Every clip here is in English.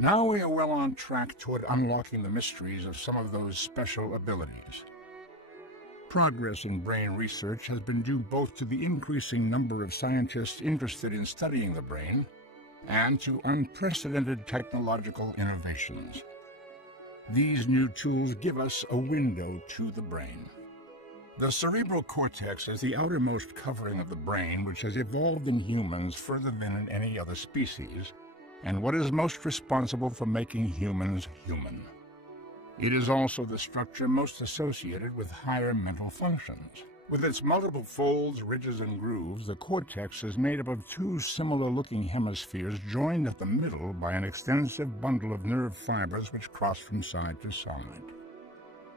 Now we are well on track toward unlocking the mysteries of some of those special abilities. Progress in brain research has been due both to the increasing number of scientists interested in studying the brain and to unprecedented technological innovations. These new tools give us a window to the brain. The cerebral cortex is the outermost covering of the brain, which has evolved in humans further than in any other species, and what is most responsible for making humans human. It is also the structure most associated with higher mental functions. With its multiple folds, ridges, and grooves, the cortex is made up of two similar-looking hemispheres joined at the middle by an extensive bundle of nerve fibers which cross from side to side.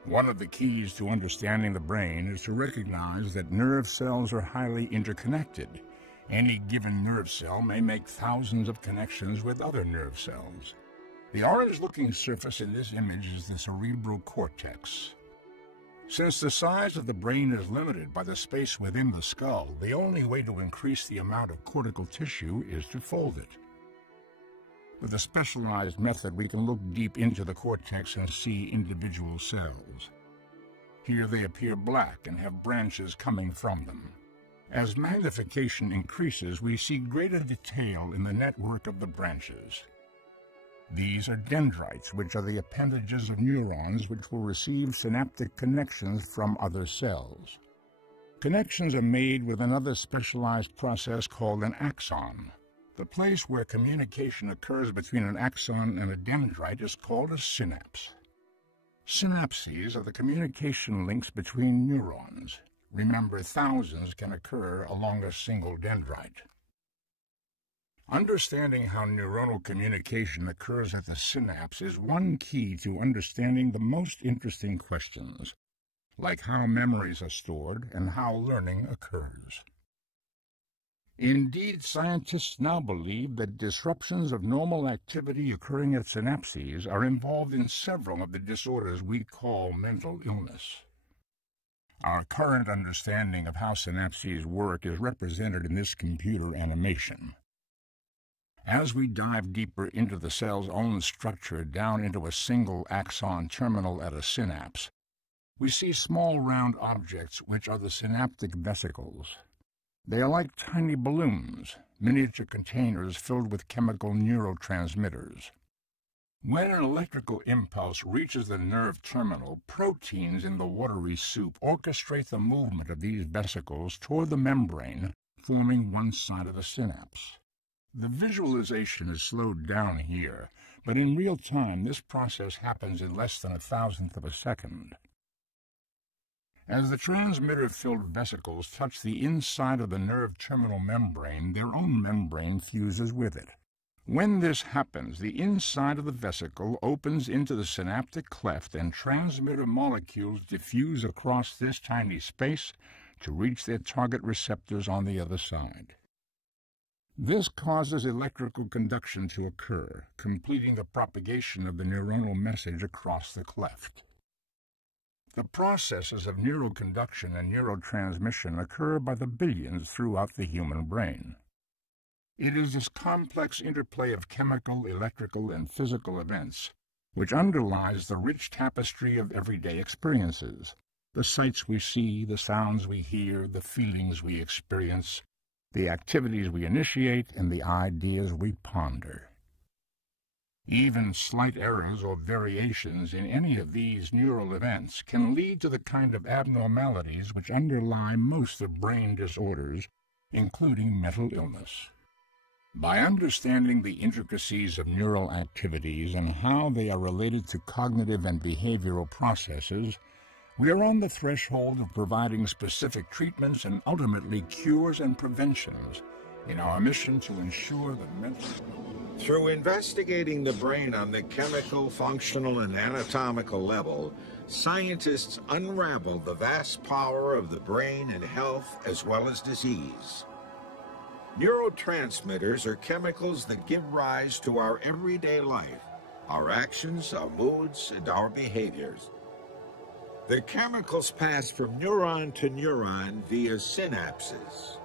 One of the keys to understanding the brain is to recognize that nerve cells are highly interconnected. Any given nerve cell may make thousands of connections with other nerve cells. The orange-looking surface in this image is the cerebral cortex. Since the size of the brain is limited by the space within the skull, the only way to increase the amount of cortical tissue is to fold it. With a specialized method, we can look deep into the cortex and see individual cells. Here they appear black and have branches coming from them. As magnification increases, we see greater detail in the network of the branches. These are dendrites, which are the appendages of neurons which will receive synaptic connections from other cells. Connections are made with another specialized process called an axon. The place where communication occurs between an axon and a dendrite is called a synapse. Synapses are the communication links between neurons. Remember, thousands can occur along a single dendrite. Understanding how neuronal communication occurs at the synapse is one key to understanding the most interesting questions, like how memories are stored and how learning occurs. Indeed, scientists now believe that disruptions of normal activity occurring at synapses are involved in several of the disorders we call mental illness. Our current understanding of how synapses work is represented in this computer animation. As we dive deeper into the cell's own structure down into a single axon terminal at a synapse, we see small round objects which are the synaptic vesicles. They are like tiny balloons, miniature containers filled with chemical neurotransmitters. When an electrical impulse reaches the nerve terminal, proteins in the watery soup orchestrate the movement of these vesicles toward the membrane, forming one side of the synapse. The visualization is slowed down here, but in real time this process happens in less than 1,000th of a second. As the transmitter-filled vesicles touch the inside of the nerve terminal membrane, their own membrane fuses with it. When this happens, the inside of the vesicle opens into the synaptic cleft and transmitter molecules diffuse across this tiny space to reach their target receptors on the other side. This causes electrical conduction to occur, completing the propagation of the neuronal message across the cleft. The processes of neuroconduction and neurotransmission occur by the billions throughout the human brain. It is this complex interplay of chemical, electrical, and physical events which underlies the rich tapestry of everyday experiences, the sights we see, the sounds we hear, the feelings we experience, the activities we initiate, and the ideas we ponder. Even slight errors or variations in any of these neural events can lead to the kind of abnormalities which underlie most of brain disorders, including mental illness. By understanding the intricacies of neural activities and how they are related to cognitive and behavioral processes, we are on the threshold of providing specific treatments and ultimately cures and preventions in our mission to ensure that mental... Through investigating the brain on the chemical, functional, and anatomical level, scientists unravel the vast power of the brain in health as well as disease. Neurotransmitters are chemicals that give rise to our everyday life, our actions, our moods, and our behaviors. The chemicals pass from neuron to neuron via synapses.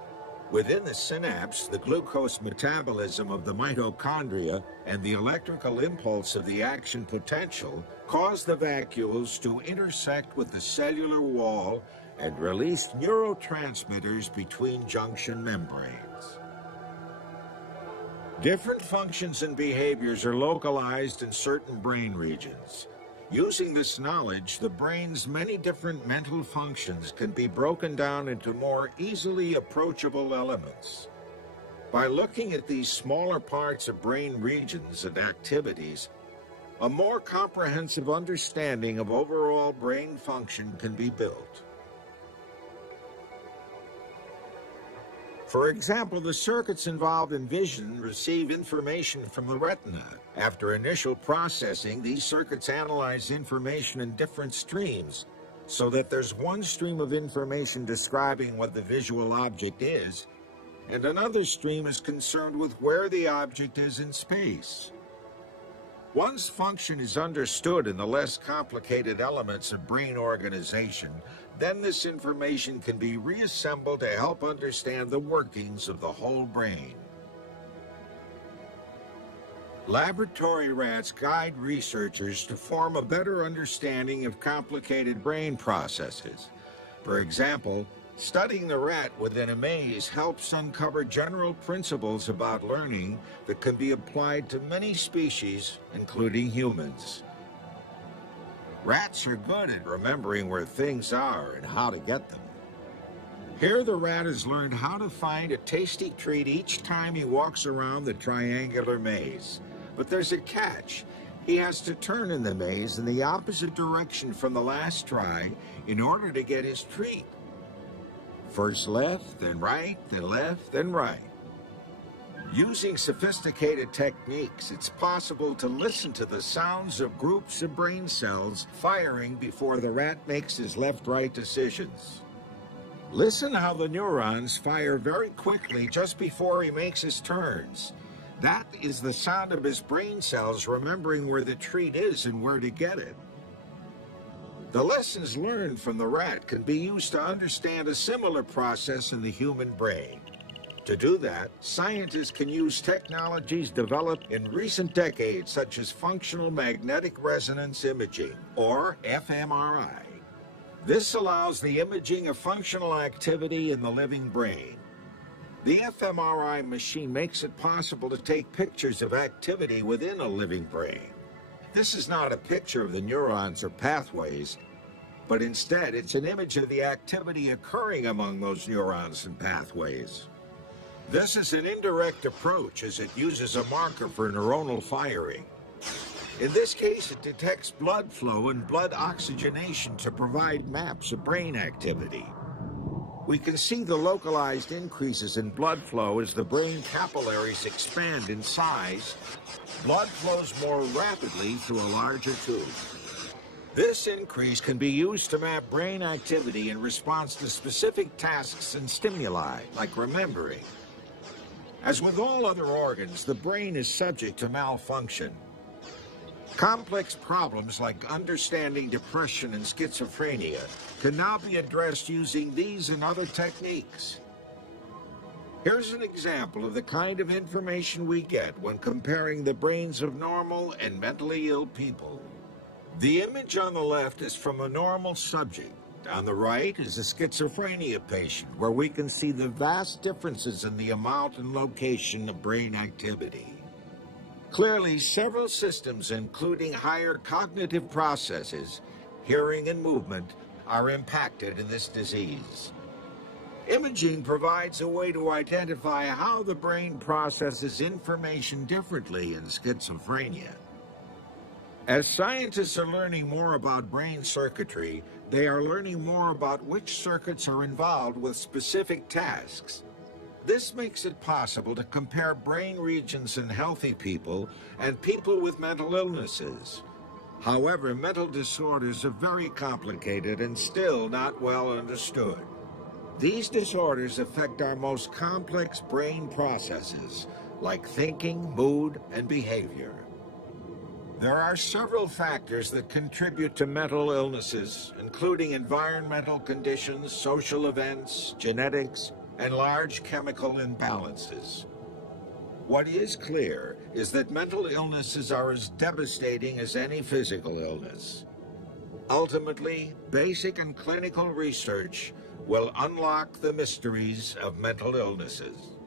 Within the synapse, the glucose metabolism of the mitochondria and the electrical impulse of the action potential cause the vacuoles to intersect with the cellular wall and release neurotransmitters between junction membranes. Different functions and behaviors are localized in certain brain regions. Using this knowledge, the brain's many different mental functions can be broken down into more easily approachable elements. By looking at these smaller parts of brain regions and activities, a more comprehensive understanding of overall brain function can be built. For example, the circuits involved in vision receive information from the retina. After initial processing, these circuits analyze information in different streams, so that there's one stream of information describing what the visual object is, and another stream is concerned with where the object is in space. Once function is understood in the less complicated elements of brain organization, then this information can be reassembled to help understand the workings of the whole brain. Laboratory rats guide researchers to form a better understanding of complicated brain processes. For example, studying the rat within a maze helps uncover general principles about learning that can be applied to many species, including humans. Rats are good at remembering where things are and how to get them. Here the rat has learned how to find a tasty treat each time he walks around the triangular maze. But there's a catch. He has to turn in the maze in the opposite direction from the last try in order to get his treat. First left, then right, then left, then right. Using sophisticated techniques, it's possible to listen to the sounds of groups of brain cells firing before the rat makes his left-right decisions. Listen how the neurons fire very quickly just before he makes his turns. That is the sound of his brain cells remembering where the treat is and where to get it. The lessons learned from the rat can be used to understand a similar process in the human brain. To do that, scientists can use technologies developed in recent decades, such as functional magnetic resonance imaging, or fMRI. This allows the imaging of functional activity in the living brain. The fMRI machine makes it possible to take pictures of activity within a living brain. This is not a picture of the neurons or pathways, but instead it's an image of the activity occurring among those neurons and pathways. This is an indirect approach, as it uses a marker for neuronal firing. In this case, it detects blood flow and blood oxygenation to provide maps of brain activity. We can see the localized increases in blood flow as the brain capillaries expand in size. Blood flows more rapidly through a larger tube. This increase can be used to map brain activity in response to specific tasks and stimuli, like remembering. As with all other organs, the brain is subject to malfunction. Complex problems like understanding depression and schizophrenia can now be addressed using these and other techniques. Here's an example of the kind of information we get when comparing the brains of normal and mentally ill people. The image on the left is from a normal subject. On the right is a schizophrenia patient, where we can see the vast differences in the amount and location of brain activity. Clearly, several systems, including higher cognitive processes, hearing and movement, are impacted in this disease. Imaging provides a way to identify how the brain processes information differently in schizophrenia. As scientists are learning more about brain circuitry, they are learning more about which circuits are involved with specific tasks. This makes it possible to compare brain regions in healthy people and people with mental illnesses. However, mental disorders are very complicated and still not well understood. These disorders affect our most complex brain processes, like thinking, mood, and behavior. There are several factors that contribute to mental illnesses, including environmental conditions, social events, genetics, and large chemical imbalances. What is clear is that mental illnesses are as devastating as any physical illness. Ultimately, basic and clinical research will unlock the mysteries of mental illnesses.